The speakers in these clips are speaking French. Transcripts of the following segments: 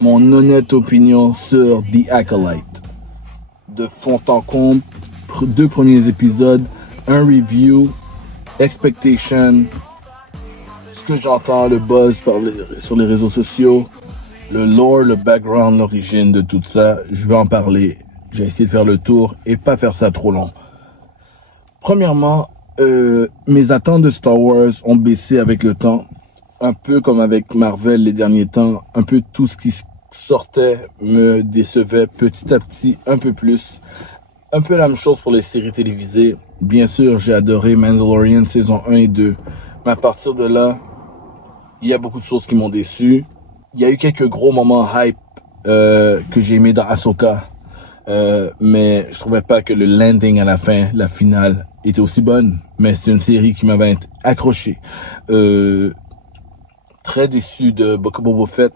mon honnête opinion sur The Acolyte. De fond en comble, 2 premiers épisodes, un review, expectation, ce que j'entends, le buzz sur les réseaux sociaux, le lore, le background, l'origine de tout ça. Je vais en parler. J'ai essayé de faire le tour et pas faire ça trop long. Premièrement, mes attentes de Star Wars ont baissé avec le temps. Un peu comme avec Marvel les derniers temps. Un peu tout ce qui sortait me décevait petit à petit, un peu plus. Un peu la même chose pour les séries télévisées. Bien sûr, j'ai adoré Mandalorian saison 1 et 2. Mais à partir de là, il y a beaucoup de choses qui m'ont déçu. Il y a eu quelques gros moments hype que j'ai aimé dans Ahsoka. Mais je trouvais pas que le landing à la fin, la finale, était aussi bonne. Mais c'est une série qui m'avait accroché. Très déçu de Boba Fett.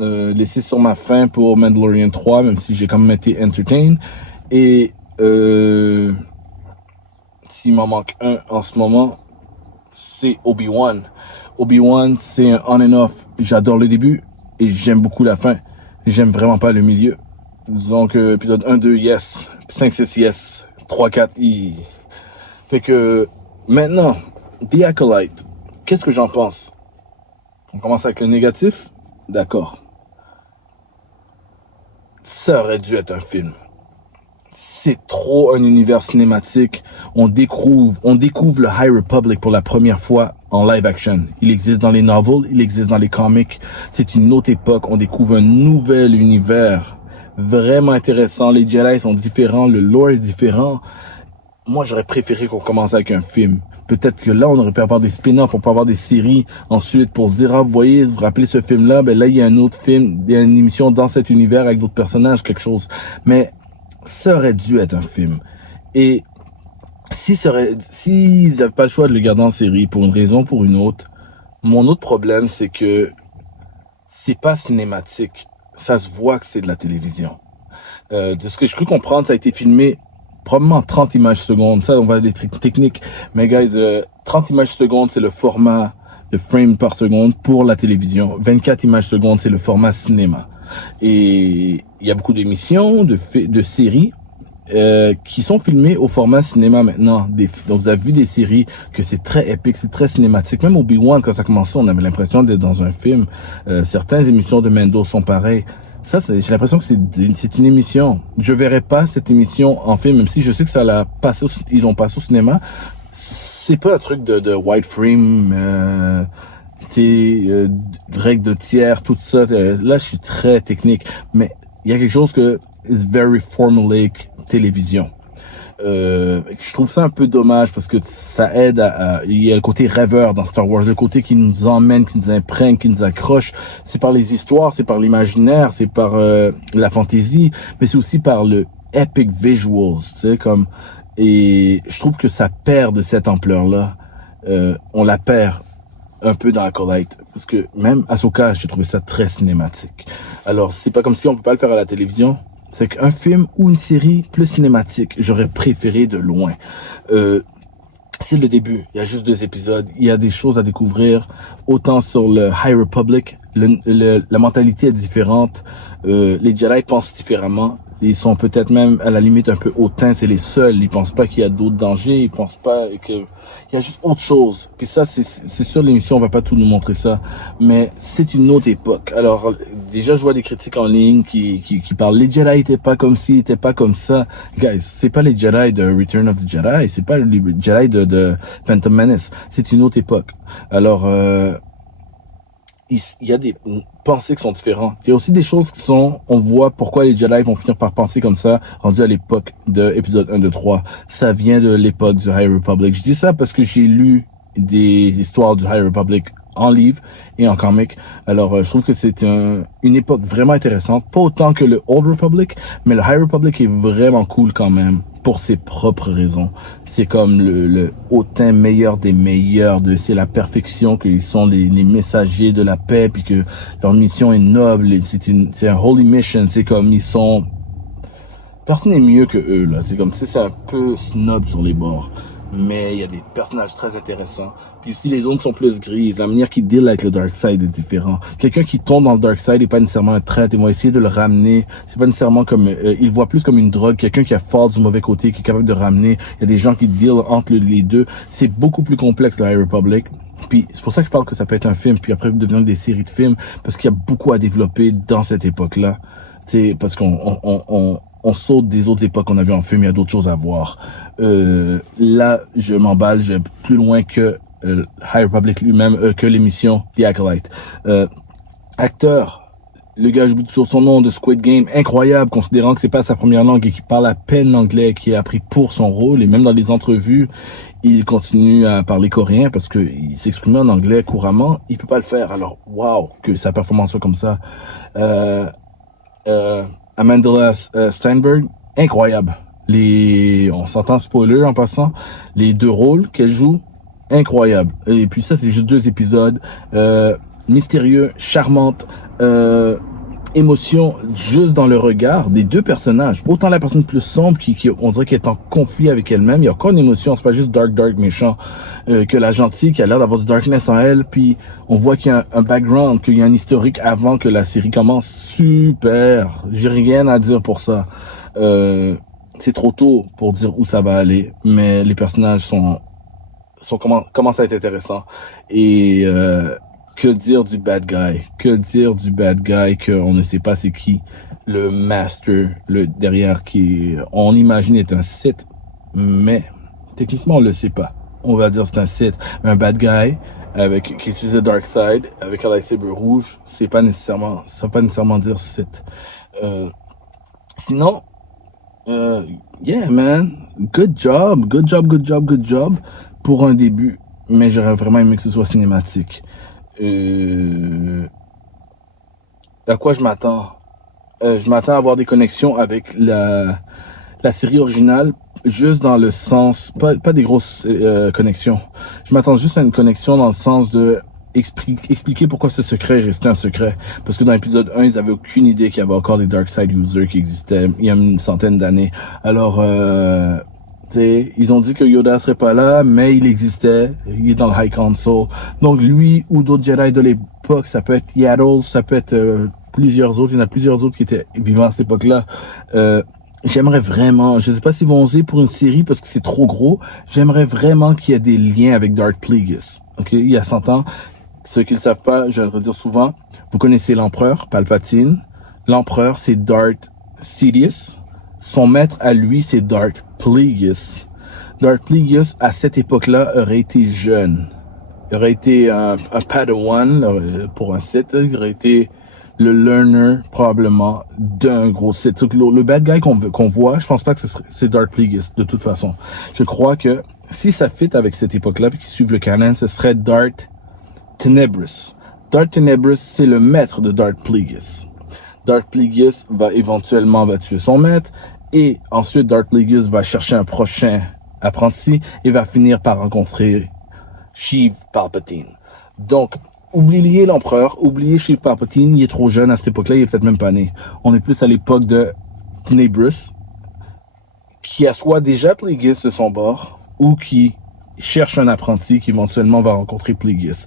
Laissé sur ma faim pour Mandalorian 3, même si j'ai quand même été entertain. Et s'il m'en manque un en ce moment, c'est Obi-Wan. Obi-Wan, c'est un on and off. J'adore le début et j'aime beaucoup la fin. J'aime vraiment pas le milieu. Disons que épisode 1, 2, yes. 5, 6, yes. 3, 4, Fait que maintenant, The Acolyte, qu'est-ce que j'en pense? On commence avec le négatif? D'accord. Ça aurait dû être un film. C'est trop un univers cinématique. On découvre le High Republic pour la première fois en live action. Il existe dans les novels, il existe dans les comics. C'est une autre époque. On découvre un nouvel univers vraiment intéressant. Les Jedi sont différents, le lore est différent. Moi, j'aurais préféré qu'on commence avec un film. Peut-être que là, on aurait pu avoir des spin-offs, on peut avoir des séries ensuite pour se dire, ah, vous voyez, vous vous rappelez ce film-là, ben là, il y a un autre film, il y a une émission dans cet univers avec d'autres personnages, quelque chose. Mais ça aurait dû être un film. Et s'ils n'avaient pas le choix de le garder en série pour une raison ou pour une autre, mon autre problème, c'est que c'est pas cinématique. Ça se voit que c'est de la télévision. De ce que je peux comprendre, ça a été filmé probablement 30 images secondes. Ça, on va des trucs techniques. Mais guys, 30 images secondes, c'est le format de frame par seconde pour la télévision. 24 images secondes, c'est le format cinéma. Et il y a beaucoup d'émissions, de séries qui sont filmées au format cinéma maintenant. Donc vous avez vu des séries que c'est très épique, c'est très cinématique. Même Obi-Wan, quand ça commençait, on avait l'impression d'être dans un film. Certaines émissions de Mando sont pareilles. Ça, j'ai l'impression que c'est une émission. Je verrai pas cette émission en film, même si je sais que ça l'a passé, ils l'ont passé au cinéma. C'est pas un truc de white frame, règles de tiers, tout ça. Là, je suis très technique, mais il y a quelque chose que is very formulaic télévision. Je trouve ça un peu dommage parce que ça aide il y a le côté rêveur dans Star Wars, le côté qui nous emmène, qui nous imprègne, qui nous accroche. C'est par les histoires, c'est par l'imaginaire, c'est par la fantaisie, mais c'est aussi par le epic visuals, tu sais, comme. Et je trouve que ça perd de cette ampleur-là. On la perd un peu dans Acolyte, parce que même Ahsoka, j'ai trouvé ça très cinématique. Alors, c'est pas comme si on peut pas le faire à la télévision. C'est qu'un film ou une série plus cinématique, j'aurais préféré de loin. C'est le début, il y a juste 2 épisodes, il y a des choses à découvrir, autant sur le High Republic, la mentalité est différente, les Jedi pensent différemment, ils sont peut-être même à la limite un peu hautains, c'est les seuls, ils pensent pas qu'il y a d'autres dangers, ils pensent pas que il y a juste autre chose. Puis ça, c'est sûr, l'émission on va pas tout nous montrer ça, mais c'est une autre époque. Alors déjà, je vois des critiques en ligne qui parlent les Jedi étaient pas comme ci, étaient pas comme ça. Guys, c'est pas les Jedi de Return of the Jedi, c'est pas les Jedi de Phantom Menace, c'est une autre époque. Alors il y a des pensées qui sont différentes. Il y a aussi des choses qui sont, on voit pourquoi les Jedi vont finir par penser comme ça, rendu à l'époque de épisode 1, 2, 3. Ça vient de l'époque du High Republic. Je dis ça parce que j'ai lu des histoires du High Republic en livre et en comic. Alors, je trouve que c'est une époque vraiment intéressante. Pas autant que le Old Republic, mais le High Republic est vraiment cool quand même, pour ses propres raisons. C'est comme le hautain meilleur des meilleurs, c'est la perfection, qu'ils sont les messagers de la paix, puis que leur mission est noble, c'est un holy mission, c'est comme ils sont... Personne n'est mieux que eux, là. C'est comme si c'est un peu snob sur les bords. mais il y a des personnages très intéressants. Puis aussi, les zones sont plus grises. La manière qu'ils deal avec le dark side est différente. Quelqu'un qui tombe dans le dark side n'est pas nécessairement un traître. Ils vont essayer de le ramener. C'est pas nécessairement comme... ils le voient plus comme une drogue. Quelqu'un qui a fort du mauvais côté, qui est capable de ramener. Il y a des gens qui deal entre les deux. C'est beaucoup plus complexe, la High Republic. Puis c'est pour ça que je parle que ça peut être un film, puis après devenir des séries de films, parce qu'il y a beaucoup à développer dans cette époque-là. C'est parce qu'on saute des autres époques qu'on a vu en film, il y a d'autres choses à voir. Là, je m'emballe, je vais plus loin que High Republic lui-même, que l'émission The Acolyte. Acteur, le gars, j'oublie toujours son nom, de Squid Game, incroyable, considérant que c'est pas sa première langue et qu'il parle à peine l'anglais, qui a appris pour son rôle, et même dans les entrevues, il continue à parler coréen parce qu'il s'exprimait en anglais couramment, il peut pas le faire. Alors, waouh, que sa performance soit comme ça. Amanda Steinberg, incroyable. On s'entend spoiler en passant, les deux rôles qu'elle joue, incroyable. Et puis ça, c'est juste 2 épisodes, mystérieux, charmante, émotion juste dans le regard des 2 personnages. Autant la personne plus sombre qui on dirait qu'elle est en conflit avec elle-même. Il y a encore une émotion, c'est pas juste dark méchant, que la gentille qui a l'air d'avoir du darkness en elle. Puis on voit qu'il y a un background, qu'il y a un historique avant que la série commence. Super, j'ai rien à dire pour ça. C'est trop tôt pour dire où ça va aller, mais les personnages commencent à être intéressants. Et que dire du bad guy? Que dire du bad guy qu'on ne sait pas c'est qui? Le master, le derrière on imagine est un Sith, mais techniquement on le sait pas. On va dire c'est un Sith, un bad guy qui utilise le dark side avec un lightsaber rouge. Ça veut pas nécessairement dire Sith. Sinon, yeah man, good job pour un début, mais j'aurais vraiment aimé que ce soit cinématique. À quoi je m'attends? Je m'attends à avoir des connexions avec la série originale, juste dans le sens, pas des grosses connexions. Je m'attends juste à une connexion dans le sens de expliquer pourquoi ce secret est resté un secret. Parce que dans l'épisode 1, ils avaient aucune idée qu'il y avait encore des Dark Side Users qui existaient il y a une centaine d'années. Alors, ils ont dit que Yoda serait pas là, mais il existait. Il est dans le High Council. Donc lui ou d'autres Jedi de l'époque, ça peut être Yaddle, ça peut être plusieurs autres. Il y en a plusieurs autres qui étaient vivants à cette époque-là. J'aimerais vraiment, je sais pas s'ils vont oser pour une série parce que c'est trop gros. J'aimerais vraiment qu'il y ait des liens avec Darth Plagueis. Ok, il y a 100 ans. Ceux qui le savent pas, je vais le redire souvent. Vous connaissez l'empereur Palpatine. L'empereur, c'est Darth Sidious. Son maître à lui, c'est Darth Plagueis. Darth Plagueis, à cette époque-là, aurait été jeune. Il aurait été un Padawan pour un Sith. Il aurait été le learner, probablement, d'un gros Sith. Le bad guy qu'on voit, je pense pas que c'est Darth Plagueis, de toute façon. Je crois que si ça fit avec cette époque-là, puis qu'ils suivent le canon, ce serait Darth Tenebrous. Darth Tenebrous, c'est le maître de Darth Plagueis. Darth Plagueis va éventuellement tuer son maître, et ensuite Darth Plagueis va chercher un prochain apprenti et va finir par rencontrer Sheev Palpatine. Donc, oubliez l'empereur, oubliez Sheev Palpatine, il est trop jeune à cette époque-là, il est peut-être même pas né. On est plus à l'époque de Tenebrous, qui a soit déjà Plagueis de son bord, ou qui cherche un apprenti qui éventuellement va rencontrer Plagueis.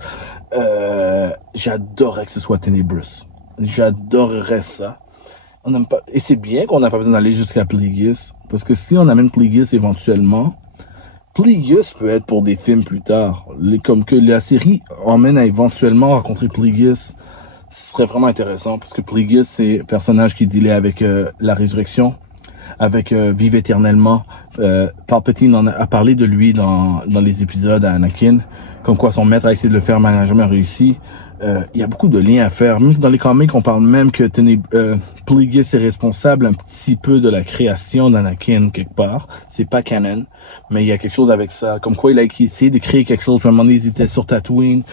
J'adorerais que ce soit Tenebrous. J'adorerais ça. On n'aime pas, et c'est bien qu'on n'a pas besoin d'aller jusqu'à Plagueis, parce que si on amène Plagueis éventuellement, Plagueis peut être pour des films plus tard. Comme que la série emmène à éventuellement rencontrer Plagueis, ce serait vraiment intéressant, parce que Plagueis, c'est un personnage qui dealait avec la résurrection, avec vivre éternellement. Palpatine a parlé de lui dans les épisodes à Anakin, comme quoi son maître a essayé de le faire mais n'a jamais réussi. Il y a beaucoup de liens à faire. Même dans les comics, on parle même que Plagueis est responsable un petit peu de la création d'Anakin quelque part. C'est pas canon, mais il y a quelque chose avec ça. Comme quoi il a essayé de créer quelque chose. À un moment donné, ils étaient sur Tatooine.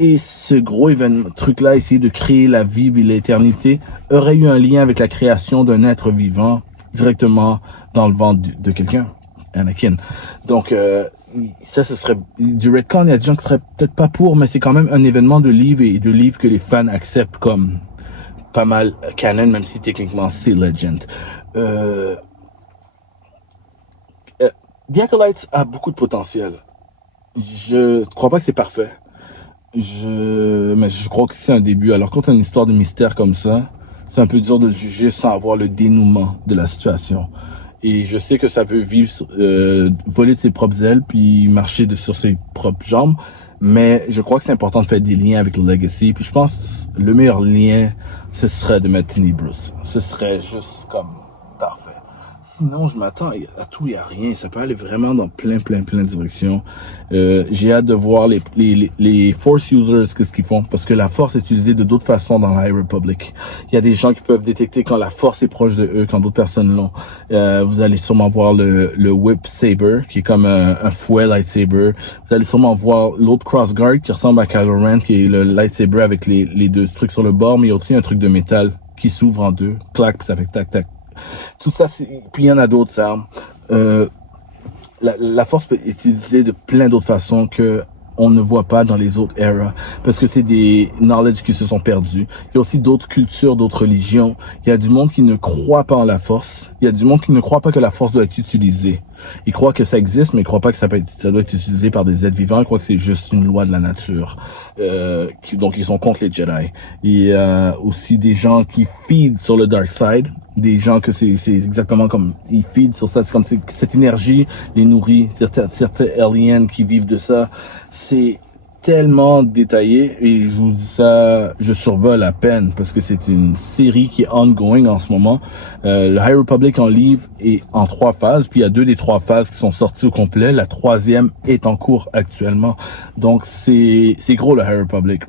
Et ce gros truc-là, essayer de créer la vie et l'éternité, aurait eu un lien avec la création d'un être vivant directement dans le ventre de quelqu'un, Anakin. Donc, ça, ce serait du retcon. Il y a des gens qui seraient peut-être pas pour, mais c'est quand même un événement de livre et de livres que les fans acceptent comme pas mal canon, même si techniquement c'est legend. The Acolyte a beaucoup de potentiel. Je crois pas que c'est parfait. Mais je crois que c'est un début. Alors, quand on a une histoire de mystère comme ça, c'est un peu dur de le juger sans avoir le dénouement de la situation. Et je sais que ça veut vivre, voler de ses propres ailes, puis marcher sur ses propres jambes. Mais je crois que c'est important de faire des liens avec le Legacy. Puis je pense que le meilleur lien, ce serait de mettre Tiny Bruce. Ce serait juste comme parfait. Sinon, je m'attends à tout et à rien. Ça peut aller vraiment dans plein de directions. J'ai hâte de voir les Force users, qu'est-ce qu'ils font. Parce que la Force est utilisée de d'autres façons dans la High Republic. Il y a des gens qui peuvent détecter quand la Force est proche de eux, quand d'autres personnes l'ont. Vous allez sûrement voir le Whip Saber, qui est comme un fouet lightsaber. Vous allez sûrement voir l'autre Crossguard, qui ressemble à Kylo Ren, qui est le lightsaber avec les deux trucs sur le bord, mais il y a aussi un truc de métal qui s'ouvre en deux. Clac, puis ça fait tac, tac. Tout ça, puis il y en a d'autres armes. La force peut être utilisée de plein d'autres façons que on ne voit pas dans les autres eras, parce que c'est des knowledge qui se sont perdus. Il y a aussi d'autres cultures, d'autres religions. Il y a du monde qui ne croit pas en la force. Il y a du monde qui ne croit pas que la force doit être utilisée. Ils croient que ça existe, mais ils croient pas que ça doit être utilisé par des êtres vivants. Ils croient que c'est juste une loi de la nature. Donc ils sont contre les Jedi. Il y a aussi des gens qui feed sur le dark side. Des gens que c'est exactement comme ils feed sur ça. C'est comme cette énergie les nourrit. Certains aliens qui vivent de ça. C'est tellement détaillé, et je vous dis ça, je survole à peine parce que c'est une série qui est ongoing en ce moment. Le High Republic en livre est en 3 phases, puis il y a 2 des 3 phases qui sont sorties au complet. La 3e est en cours actuellement. Donc c'est gros, le High Republic.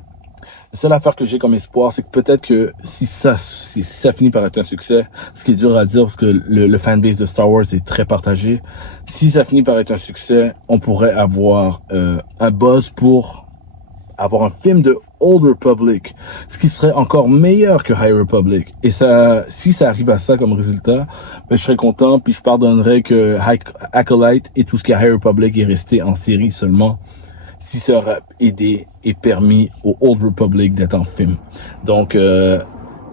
La seule affaire que j'ai comme espoir, c'est que peut-être que si ça finit par être un succès, ce qui est dur à dire parce que le fanbase de Star Wars est très partagé, si ça finit par être un succès, on pourrait avoir un buzz pour avoir un film de Old Republic, ce qui serait encore meilleur que High Republic. Et ça, si ça arrive à ça comme résultat, ben, je serais content, puis je pardonnerais que Acolyte et tout ce qui est High Republic est resté en série seulement, si ça aurait aidé et permis au Old Republic d'être en film. Donc,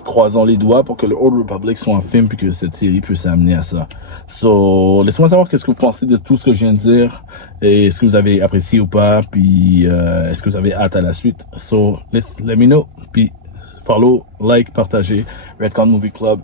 croisons les doigts pour que le Old Republic soit en film, puis que cette série puisse amener à ça. So, laissez-moi savoir qu'est-ce que vous pensez de tout ce que je viens de dire, et est-ce que vous avez apprécié ou pas, puis est-ce que vous avez hâte à la suite. So, let me know, puis follow, like, partagez, Redcon Movie Club.